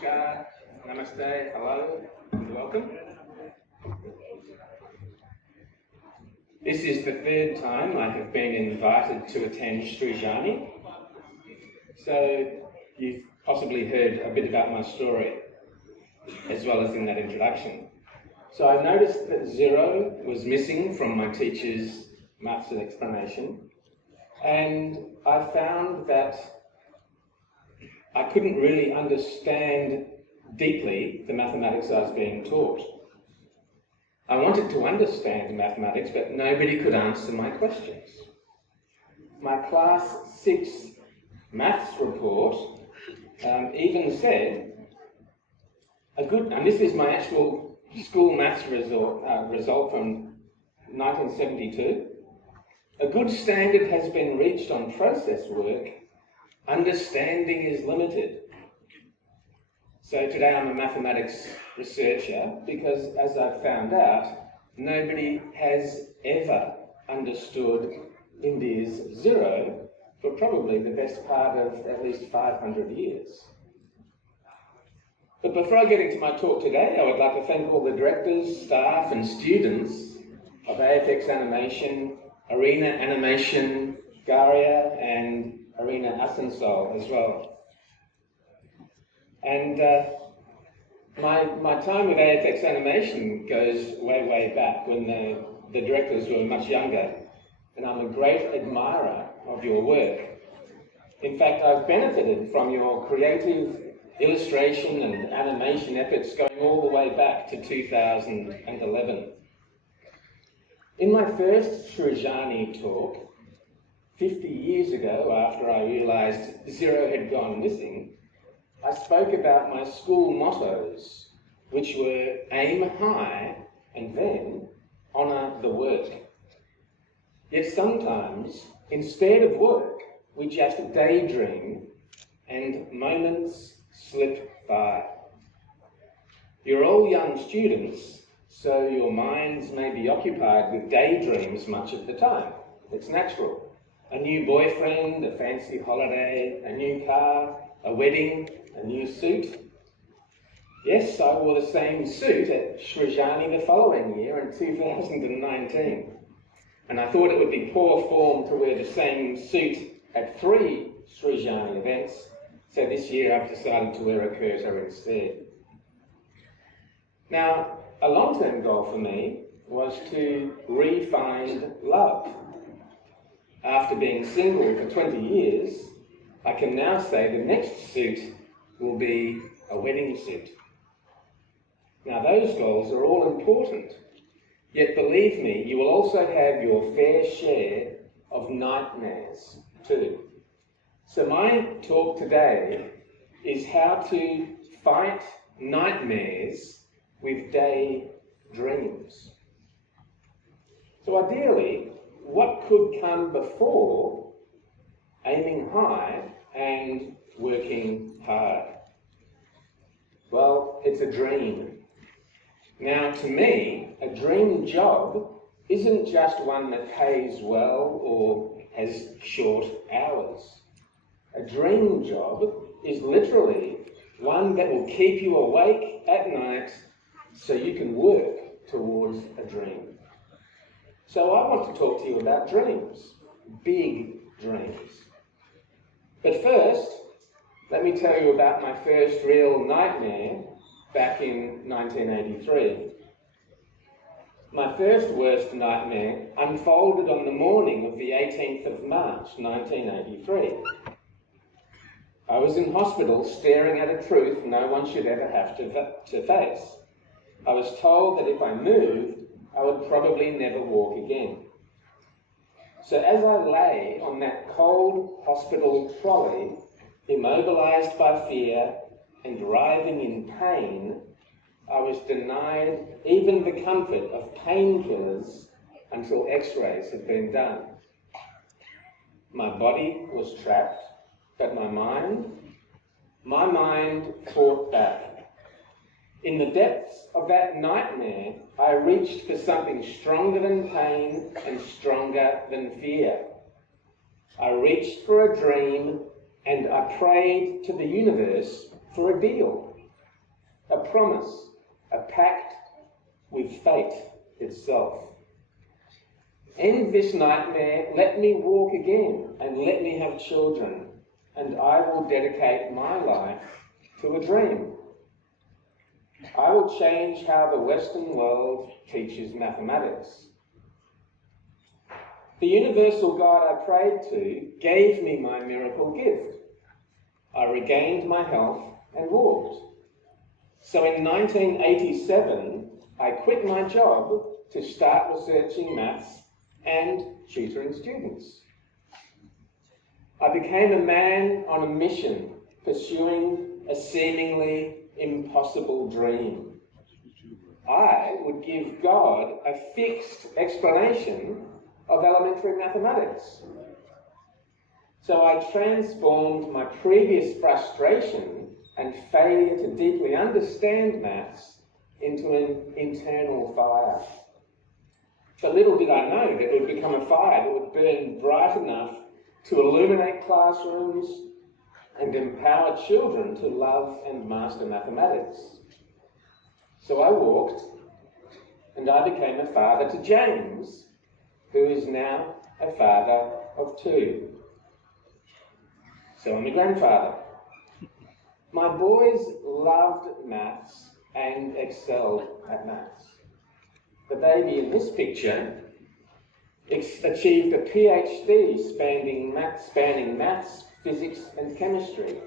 Namaskar, Namaste, hello, and welcome. This is the third time I have been invited to attend Srijani, so you've possibly heard a bit about my story, as well as in that introduction. So I noticed that 0 was missing from my teacher's maths explanation, and I found that I couldn't really understand deeply the mathematics I was being taught. I wanted to understand mathematics, but nobody could answer my questions. My Class 6 maths report even said, and this is my actual school maths result from 1972, a good standard has been reached on process work. Understanding is limited. So today I'm a mathematics researcher because, as I've found out, nobody has ever understood India's 0 for probably the best part of at least 500 years. But before I get into my talk today, I would like to thank all the directors, staff and students of AFX Animation, Arena Animation, Garia and Arena Asansol as well. And my time with AFX Animation goes way, way back when the directors were much younger, and I'm a great admirer of your work. In fact, I've benefited from your creative illustration and animation efforts going all the way back to 2011. In my first Srijani talk, 50 years ago, after I realised 0 had gone missing, I spoke about my school mottos, which were aim high and then honour the work. Yet sometimes, instead of work, we just daydream and moments slip by. You're all young students, so your minds may be occupied with daydreams much of the time. It's natural. A new boyfriend, a fancy holiday, a new car, a wedding, a new suit. Yes, I wore the same suit at Srijani the following year in 2019. And I thought it would be poor form to wear the same suit at 3 Srijani events, so this year I've decided to wear a kurta instead. Now, a long-term goal for me was to re-find love. After being single for 20 years, I can now say the next suit will be a wedding suit. Now those goals are all important, yet believe me, you will also have your fair share of nightmares too. So my talk today is how to fight nightmares with daydreams. So ideally, what could come before aiming high and working hard? Well, it's a dream. Now, to me, a dream job isn't just one that pays well or has short hours. A dream job is literally one that will keep you awake at night so you can work towards a dream. So I want to talk to you about dreams, big dreams. But first, let me tell you about my first real nightmare back in 1983. My first worst nightmare unfolded on the morning of the 18th of March, 1983. I was in hospital staring at a truth no one should ever have to face. I was told that if I moved, I would probably never walk again. So as I lay on that cold hospital trolley, immobilised by fear and writhing in pain, I was denied even the comfort of painkillers until x-rays had been done. My body was trapped, but my mind fought back. In the depths of that nightmare, I reached for something stronger than pain and stronger than fear. I reached for a dream and I prayed to the universe for a deal. a promise, a pact with fate itself. End this nightmare, let me walk again, and let me have children, and I will dedicate my life to a dream. I will change how the Western world teaches mathematics. The universal God I prayed to gave me my miracle gift. I regained my health and walked. So in 1987, I quit my job to start researching maths and tutoring students. I became a man on a mission, pursuing a seemingly impossible dream. I would give God a fixed explanation of elementary mathematics. So I transformed my previous frustration and failure to deeply understand maths into an internal fire. But little did I know that it would become a fire that would burn bright enough to illuminate classrooms and empower children to love and master mathematics. So I walked, and I became a father to James, who is now a father of 2. So I'm a grandfather. My boys loved maths and excelled at maths. The baby in this picture achieved a PhD spanning maths, physics and chemistry.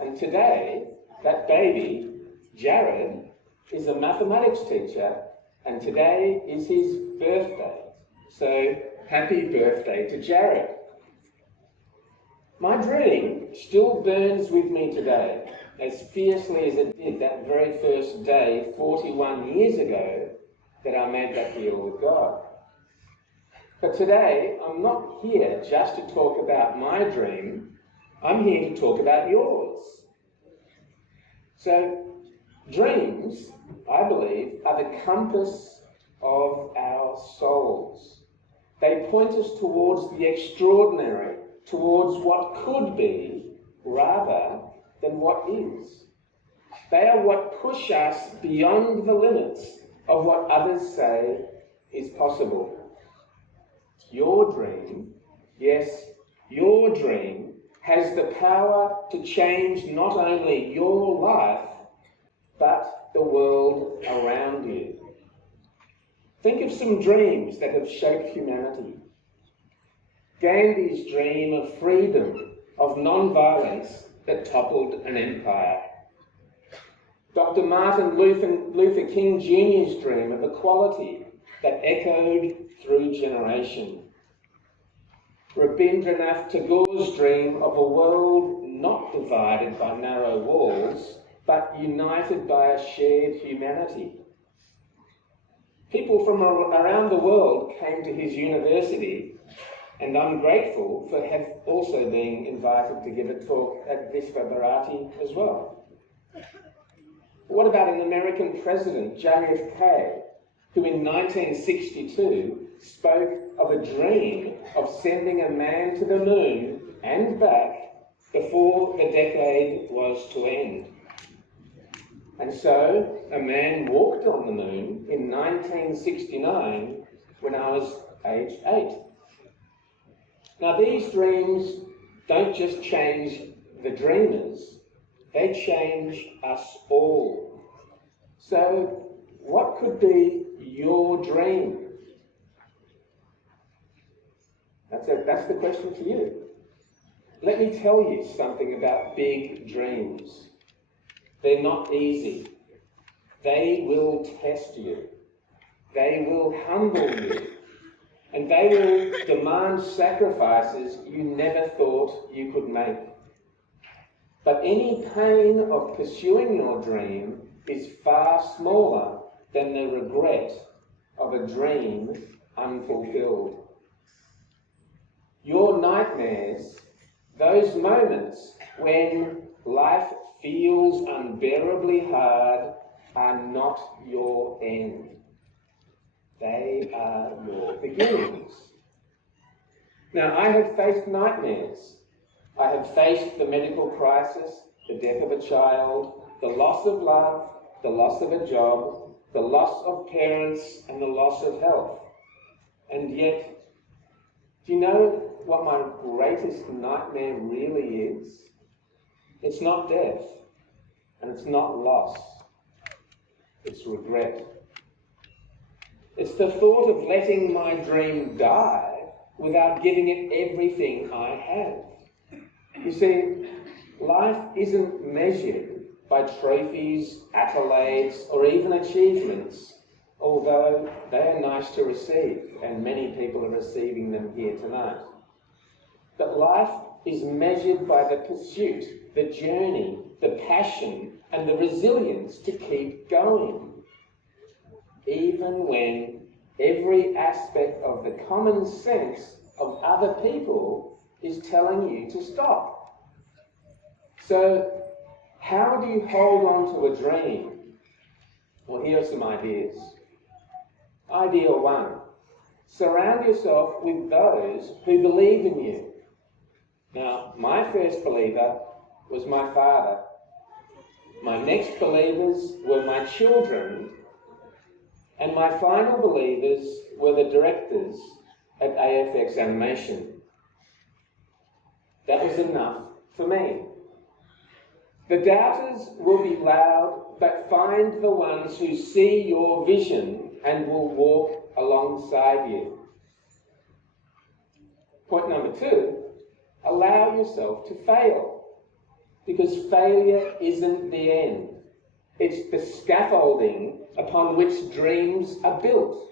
And today, that baby, Jared, is a mathematics teacher, and today is his birthday. So happy birthday to Jared. My dream still burns with me today, as fiercely as it did that very first day, 41 years ago, that I made that deal with God. But today, I'm not here just to talk about my dream, I'm here to talk about yours. So, dreams, I believe, are the compass of our souls. They point us towards the extraordinary, towards what could be, rather than what is. They are what push us beyond the limits of what others say is possible. Your dream, yes, your dream, has the power to change not only your life, but the world around you. Think of some dreams that have shaped humanity. Gandhi's dream of freedom, of non-violence that toppled an empire. Dr. Martin Luther King Jr.'s dream of equality that echoed through generation. Rabindranath Tagore's dream of a world not divided by narrow walls, but united by a shared humanity. People from around the world came to his university, and I'm grateful for also being invited to give a talk at Vishva Bharati as well. What about an American president, JFK, who in 1962 spoke of a dream of sending a man to the moon and back before the decade was to end? And so a man walked on the moon in 1969 when I was age 8. Now these dreams don't just change the dreamers, they change us all. So what could be your dream? That's the question for you. Let me tell you something about big dreams. They're not easy. They will test you. They will humble you. And they will demand sacrifices you never thought you could make. But any pain of pursuing your dream is far smaller than the regret of a dream unfulfilled. Your nightmares, those moments when life feels unbearably hard, are not your end. They are your beginnings. Now, I have faced nightmares. I have faced the medical crisis, the death of a child, the loss of love, the loss of a job, the loss of parents, and the loss of health. And yet, do you know what my greatest nightmare really is? It's not death, and it's not loss. It's regret. It's the thought of letting my dream die without giving it everything I have. You see, life isn't measured by trophies, accolades, or even achievements, although they are nice to receive, and many people are receiving them here tonight. But life is measured by the pursuit, the journey, the passion, and the resilience to keep going. Even when every aspect of the common sense of other people is telling you to stop. So, how do you hold on to a dream? Well, here are some ideas. Idea 1. Surround yourself with those who believe in you. Now, my first believer was my father. My next believers were my children. And my final believers were the directors at AFX Animation. That was enough for me. The doubters will be loud, but find the ones who see your vision and will walk alongside you. Point number 2, allow yourself to fail, because failure isn't the end. It's the scaffolding upon which dreams are built.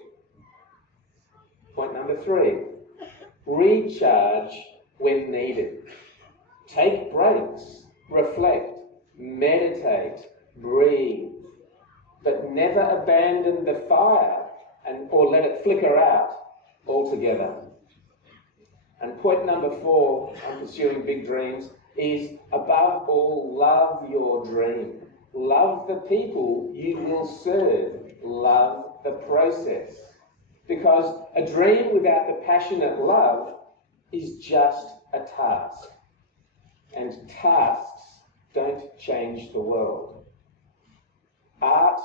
Point number 3, recharge when needed. Take breaks, reflect, meditate, breathe, but never abandon the fire or let it flicker out altogether. And point number 4, on pursuing big dreams, is above all, love your dream. Love the people you will serve. Love the process. Because a dream without the passionate love is just a task. And tasks don't change the world. Art,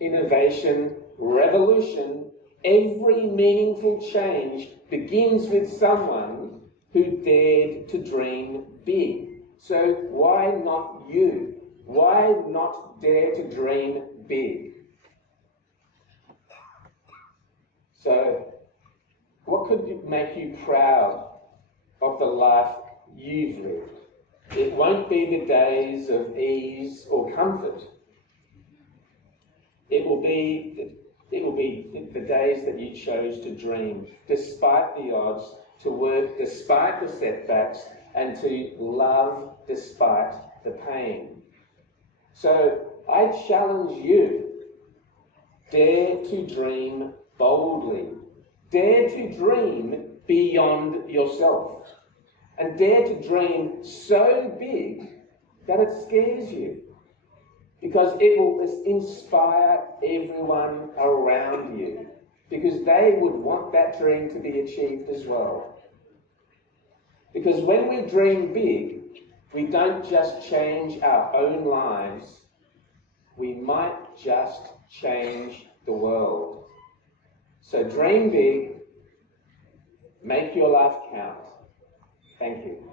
innovation, revolution, every meaningful change begins with someone who dared to dream big. So why not you? Why not dare to dream big? So, what could make you proud of the life you've lived? It won't be the days of ease or comfort. It will be the days that you chose to dream, despite the odds, to work despite the setbacks, and to love despite the pain. So I challenge you, dare to dream boldly. Dare to dream beyond yourself. And dare to dream so big that it scares you. Because it will inspire everyone around you. Because they would want that dream to be achieved as well. Because when we dream big, we don't just change our own lives, we might just change the world. So dream big, make your life count. Thank you.